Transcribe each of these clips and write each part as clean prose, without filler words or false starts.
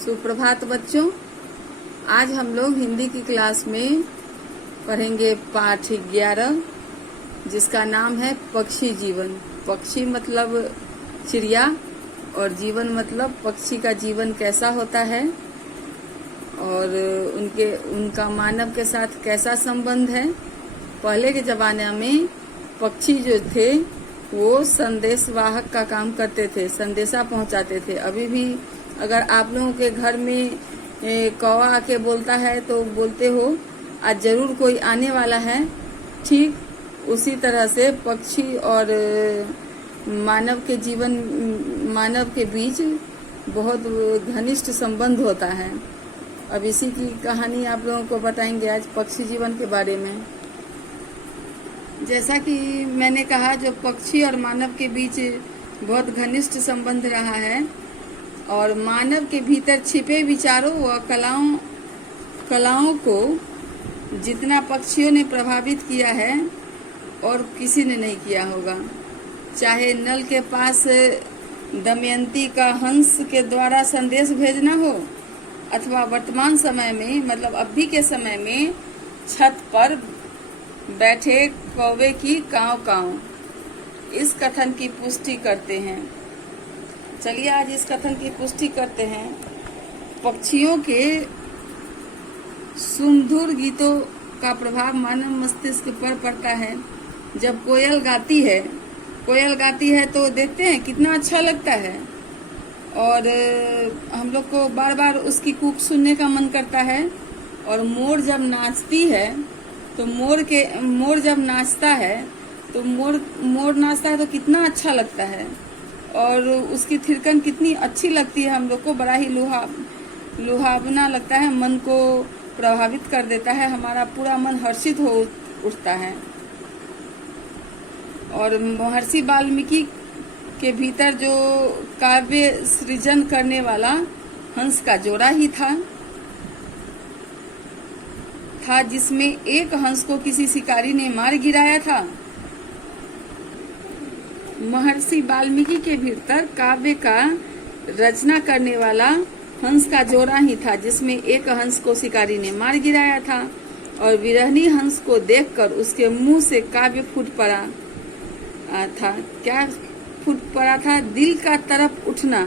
सुप्रभात बच्चों। आज हम लोग हिंदी की क्लास में पढ़ेंगे पाठ 11 जिसका नाम है पक्षी जीवन। पक्षी मतलब चिड़िया और जीवन मतलब पक्षी का जीवन कैसा होता है और उनका मानव के साथ कैसा संबंध है। पहले के जमाने में पक्षी जो थे वो संदेशवाहक का काम करते थे, संदेशा पहुंचाते थे। अभी भी अगर आप लोगों के घर में कौवा आके बोलता है तो बोलते हो आज जरूर कोई आने वाला है। ठीक उसी तरह से पक्षी और मानव के बीच बहुत घनिष्ठ संबंध होता है। अब इसी की कहानी आप लोगों को बताएंगे आज पक्षी जीवन के बारे में। जैसा कि मैंने कहा, जो पक्षी और मानव के बीच बहुत घनिष्ठ संबंध रहा है और मानव के भीतर छिपे विचारों व कलाओं को जितना पक्षियों ने प्रभावित किया है और किसी ने नहीं किया होगा। चाहे नल के पास दमयंती का हंस के द्वारा संदेश भेजना हो अथवा वर्तमान समय में मतलब अभी के समय में छत पर बैठे कौवे की काव काव इस कथन की पुष्टि करते हैं। चलिए आज इस कथन की पुष्टि करते हैं। पक्षियों के सुमधुर गीतों का प्रभाव मानव मस्तिष्क पर पड़ता है। जब कोयल गाती है तो देखते हैं कितना अच्छा लगता है और हम लोग को बार बार उसकी कूक सुनने का मन करता है। और मोर जब नाचती है तो मोर जब नाचता है तो मोर नाचता है तो कितना अच्छा लगता है और उसकी थिरकन कितनी अच्छी लगती है। हम लोग को बड़ा ही लुभावना लगता है, मन को प्रभावित कर देता है, हमारा पूरा मन हर्षित हो उठता है। और महर्षि वाल्मीकि के भीतर जो काव्य सृजन करने वाला हंस का जोड़ा ही था जिसमें एक हंस को किसी शिकारी ने मार गिराया था। महर्षि वाल्मीकि के भीतर काव्य का रचना करने वाला हंस का जोड़ा ही था जिसमें एक हंस को शिकारी ने मार गिराया था। और विरहनी हंस को देखकर उसके मुंह से काव्य फूट पड़ा था। क्या फूट पड़ा था? दिल का तरफ उठना,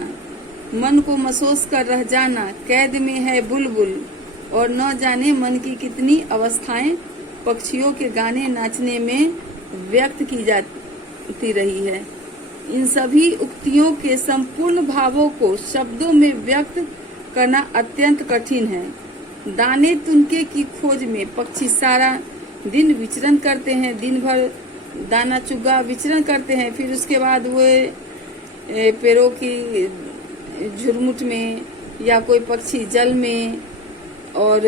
मन को महसूस कर रह जाना, कैद में है बुलबुल और न जाने मन की कितनी अवस्थाएं पक्षियों के गाने नाचने में व्यक्त की जाती रही है। इन सभी उक्तियों के संपूर्ण भावों को शब्दों में व्यक्त करना अत्यंत कठिन है। दाने तुनके की खोज में पक्षी सारा दिन विचरण करते हैं, दिन भर दाना चुगा विचरण करते हैं। फिर उसके बाद वो पेड़ों की झुरमुट में या कोई पक्षी जल में और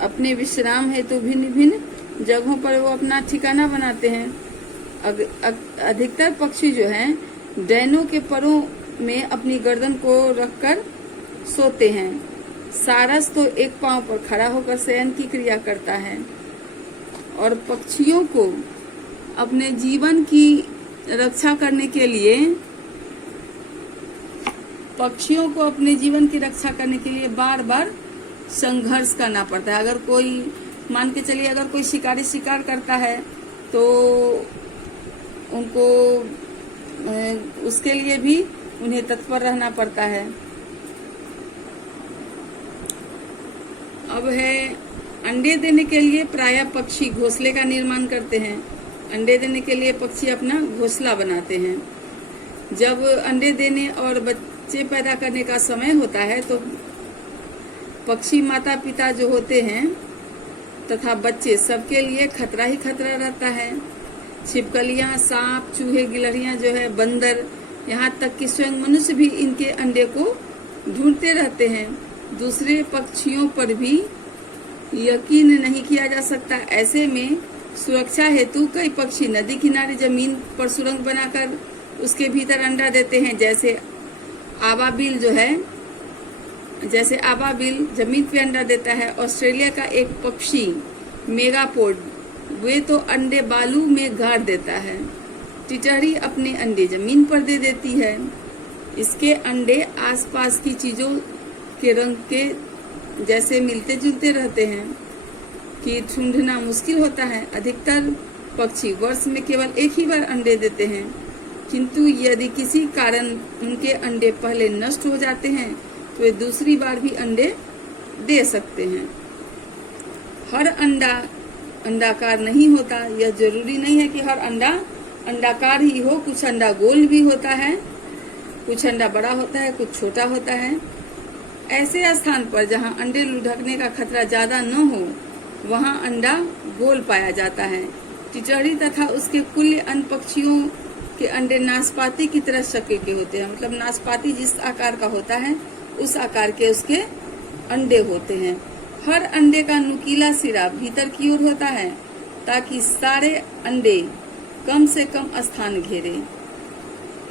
अपने विश्राम है तो भिन्न भिन्न जगहों पर वो अपना ठिकाना बनाते हैं। अधिकतर पक्षी जो हैं डैनों के परों में अपनी गर्दन को रखकर सोते हैं। सारस तो एक पांव पर खड़ा होकर शयन की क्रिया करता है। और पक्षियों को अपने जीवन की रक्षा करने के लिए बार बार संघर्ष करना पड़ता है। अगर कोई मान के चलिए अगर कोई शिकारी शिकार करता है तो उनको उसके लिए भी उन्हें तत्पर रहना पड़ता है। अब है अंडे देने के लिए प्रायः पक्षी घोंसले का निर्माण करते हैं। अंडे देने के लिए पक्षी अपना घोंसला बनाते हैं। जब अंडे देने और बच्चे पैदा करने का समय होता है तो पक्षी माता पिता जो होते हैं तथा बच्चे सबके लिए खतरा ही खतरा रहता है। छिपकलियां, सांप, चूहे, गिलहरियां जो है, बंदर, यहाँ तक कि स्वयं मनुष्य भी इनके अंडे को ढूंढते रहते हैं। दूसरे पक्षियों पर भी यकीन नहीं किया जा सकता। ऐसे में सुरक्षा हेतु कई पक्षी नदी किनारे जमीन पर सुरंग बनाकर उसके भीतर अंडा देते हैं। जैसे आबाबिल जमीन पे अंडा देता है। ऑस्ट्रेलिया का एक पक्षी मेगापोड वे तो अंडे बालू में गाड़ देता है। टिटहरी अपने अंडे जमीन पर दे देती है। इसके अंडे आसपास की चीजों के रंग के जैसे मिलते जुलते रहते हैं कि ढूंढना मुश्किल होता है। अधिकतर पक्षी वर्ष में केवल एक ही बार अंडे देते हैं, किंतु यदि किसी कारण उनके अंडे पहले नष्ट हो जाते हैं तो वे दूसरी बार भी अंडे दे सकते हैं। हर अंडा अंडाकार नहीं होता, यह जरूरी नहीं है कि हर अंडा अंडाकार ही हो। कुछ अंडा गोल भी होता है, कुछ अंडा बड़ा होता है, कुछ छोटा होता है। ऐसे स्थान पर जहां अंडे लुढ़कने का खतरा ज्यादा न हो वहां अंडा गोल पाया जाता है। टिटौड़ी तथा उसके कुल अन्य पक्षियों के अंडे नाशपाती की तरह शक्ल के होते हैं। मतलब नाशपाती जिस आकार का होता है उस आकार के उसके अंडे होते हैं। हर अंडे का नुकीला सिरा भीतर की ओर होता है ताकि सारे अंडे कम से कम स्थान घेरे।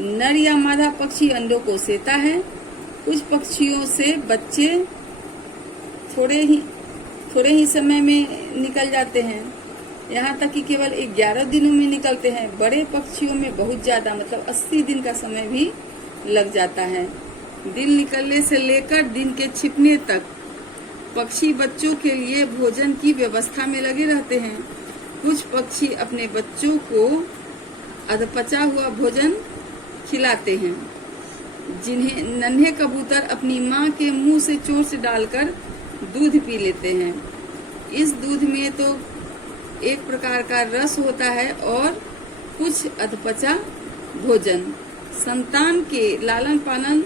नर या मादा पक्षी अंडों को सेता है। कुछ पक्षियों से बच्चे थोड़े ही समय में निकल जाते हैं, यहाँ तक कि केवल 11 दिनों में निकलते हैं। बड़े पक्षियों में बहुत ज्यादा मतलब 80 दिन का समय भी लग जाता है। दिन निकलने से लेकर दिन के छिपने तक पक्षी बच्चों के लिए भोजन की व्यवस्था में लगे रहते हैं। कुछ पक्षी अपने बच्चों को अधपचा हुआ भोजन खिलाते हैं, जिन्हें नन्हे कबूतर अपनी माँ के मुंह से चोंच डालकर दूध पी लेते हैं। इस दूध में तो एक प्रकार का रस होता है और कुछ अधपचा भोजन। संतान के लालन पालन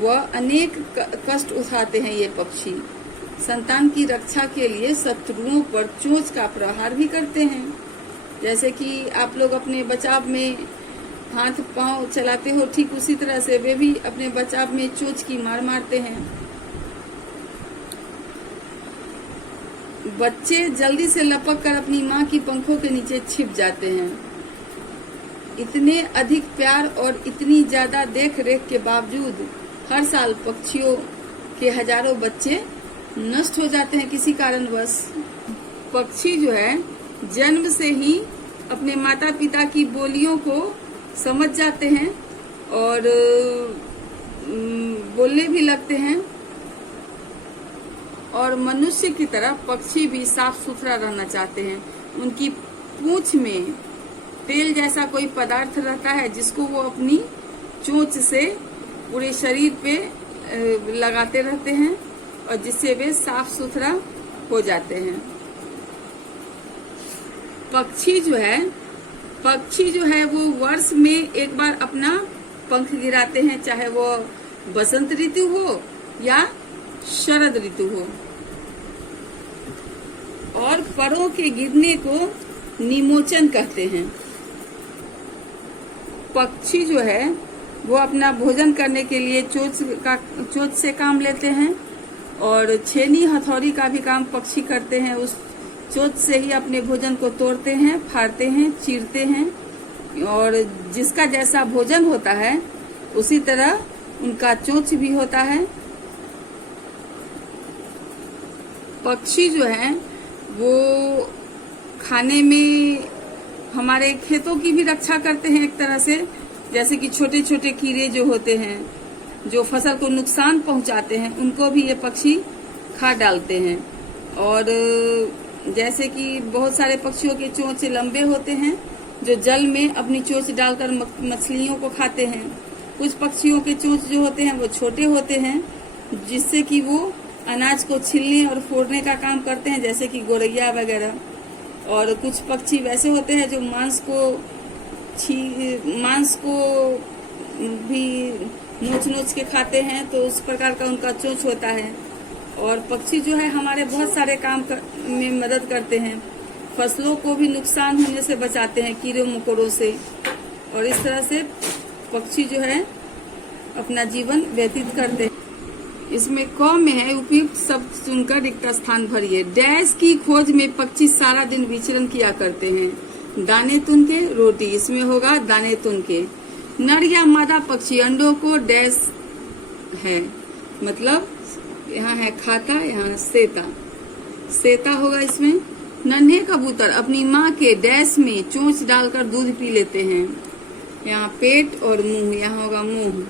व अनेक कष्ट उठाते हैं ये पक्षी। संतान की रक्षा के लिए शत्रुओं पर चोंच का प्रहार भी करते हैं। जैसे कि आप लोग अपने बचाव में हाथ पांव चलाते हो, ठीक उसी तरह से वे भी अपने बचाव में चोंच की मार मारते हैं। बच्चे जल्दी से लपक कर अपनी माँ की पंखों के नीचे छिप जाते हैं। इतने अधिक प्यार और इतनी ज्यादा देख रेख के बावजूद हर साल पक्षियों के हजारों बच्चे नष्ट हो जाते हैं किसी कारणवश। पक्षी जो है जन्म से ही अपने माता पिता की बोलियों को समझ जाते हैं और बोलने भी लगते हैं। और मनुष्य की तरह पक्षी भी साफ सुथरा रहना चाहते हैं। उनकी पूंछ में तेल जैसा कोई पदार्थ रहता है जिसको वो अपनी चोंच से पूरे शरीर पे लगाते रहते हैं और जिससे वे साफ सुथरा हो जाते हैं। पक्षी जो है वो वर्ष में एक बार अपना पंख गिराते हैं, चाहे वो बसंत ऋतु हो या शरद ऋतु हो। और परों के गिरने को निमोचन कहते हैं। पक्षी जो है वो अपना भोजन करने के लिए चोंच से काम लेते हैं और छेनी हथौड़ी का भी काम पक्षी करते हैं। उस चोंच से ही अपने भोजन को तोड़ते हैं, फाड़ते हैं, चीरते हैं और जिसका जैसा भोजन होता है उसी तरह उनका चोंच भी होता है। पक्षी जो है वो खाने में हमारे खेतों की भी रक्षा करते हैं एक तरह से। जैसे कि छोटे छोटे कीड़े जो होते हैं जो फसल को नुकसान पहुंचाते हैं उनको भी ये पक्षी खा डालते हैं। और जैसे कि बहुत सारे पक्षियों के चोंच लंबे होते हैं जो जल में अपनी चोंच डालकर मछलियों को खाते हैं। कुछ पक्षियों के चोंच जो होते हैं वो छोटे होते हैं जिससे कि वो अनाज को छीलने और फोड़ने का काम करते हैं, जैसे कि गोरैया वगैरह। और कुछ पक्षी वैसे होते हैं जो मांस को भी नोच के खाते हैं, तो उस प्रकार का उनका चोंच होता है। और पक्षी जो है हमारे बहुत सारे काम में मदद करते हैं। फसलों को भी नुकसान होने से बचाते हैं कीड़े मकोड़ों से। और इस तरह से पक्षी जो है अपना जीवन व्यतीत करते हैं। इसमें क में है उपयुक्त शब्द चुनकर रिक्त स्थान भरिए। डैश की खोज में पक्षी सारा दिन विचरण किया करते हैं। दाने तुन के रोटी, इसमें होगा दाने तुन के। नर या मादा पक्षी अंडों को डैश है, मतलब यहाँ है खाता, यहाँ सेता होगा इसमें। नन्हे कबूतर अपनी माँ के डैश में चोंच डालकर दूध पी लेते हैं। यहाँ पेट और मुंह, यहाँ होगा मुंह।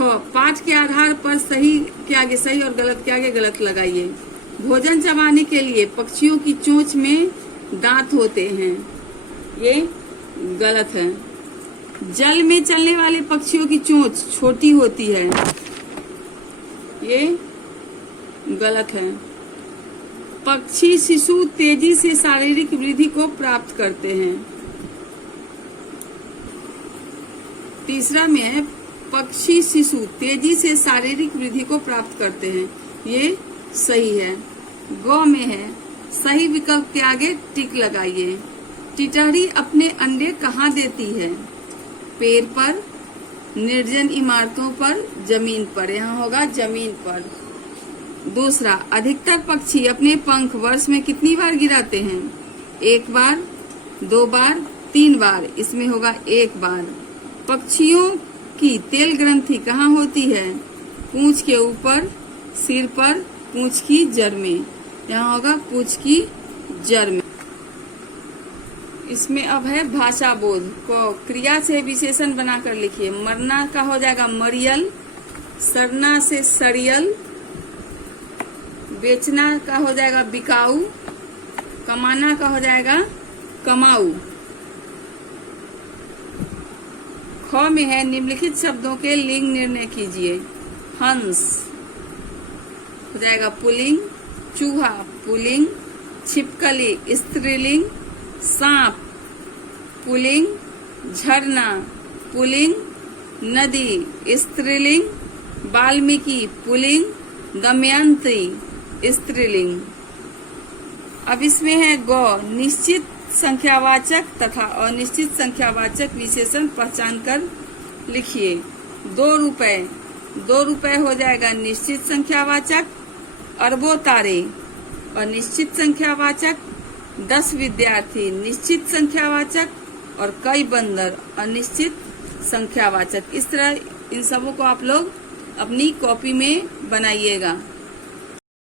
पाठ के आधार पर सही के आगे सही और गलत के आगे गलत लगाइए। भोजन चबाने के लिए पक्षियों की चोंच में दांत होते हैं, ये गलत है। जल में चलने वाले पक्षियों की चोंच छोटी होती है, ये गलत है। पक्षी शिशु तेजी से शारीरिक वृद्धि को प्राप्त करते हैं। तीसरा में है पक्षी शिशु तेजी से शारीरिक वृद्धि को प्राप्त करते हैं, ये सही है। गौ में है, सही विकल्प के आगे टिक लगाइए। टिटहरी अपने अंडे कहाँ देती है? पेड़ पर, निर्जन इमारतों पर, जमीन पर। यहाँ होगा जमीन पर। दूसरा, अधिकतर पक्षी अपने पंख वर्ष में कितनी बार गिराते हैं? 1 बार, 2 बार, 3 बार। इसमें होगा 1 बार। पक्षियों की तेल ग्रंथि कहाँ होती है? पूंछ के ऊपर, सिर पर, पूंछ की जड़ में। यहाँ होगा पूंछ की जड़ में। इसमें अब है भाषा बोध को क्रिया से विशेषण बनाकर लिखिए। मरना का हो जाएगा मरियल, सरना से सरियल, बेचना का हो जाएगा बिकाऊ, कमाना का हो जाएगा कमाऊ। ख में है निम्नलिखित शब्दों के लिंग निर्णय कीजिए। हंस हो जाएगा पुल्लिंग, चूहा पुल्लिंग, छिपकली स्त्रीलिंग, सांप पुल्लिंग, झरना पुल्लिंग, नदी स्त्रीलिंग, वाल्मीकि पुल्लिंग, दमयंती स्त्रीलिंग। अब इसमें है गौ, निश्चित संख्यावाचक तथा अनिश्चित संख्यावाचक विशेषण पहचान कर लिखिए। 2 रुपए, 2 रुपए हो जाएगा निश्चित संख्यावाचक। अरबों तारे अनिश्चित संख्यावाचक। 10 विद्यार्थी निश्चित संख्यावाचक और कई बंदर अनिश्चित संख्यावाचक। इस तरह इन सबों को आप लोग अपनी कॉपी में बनाइएगा।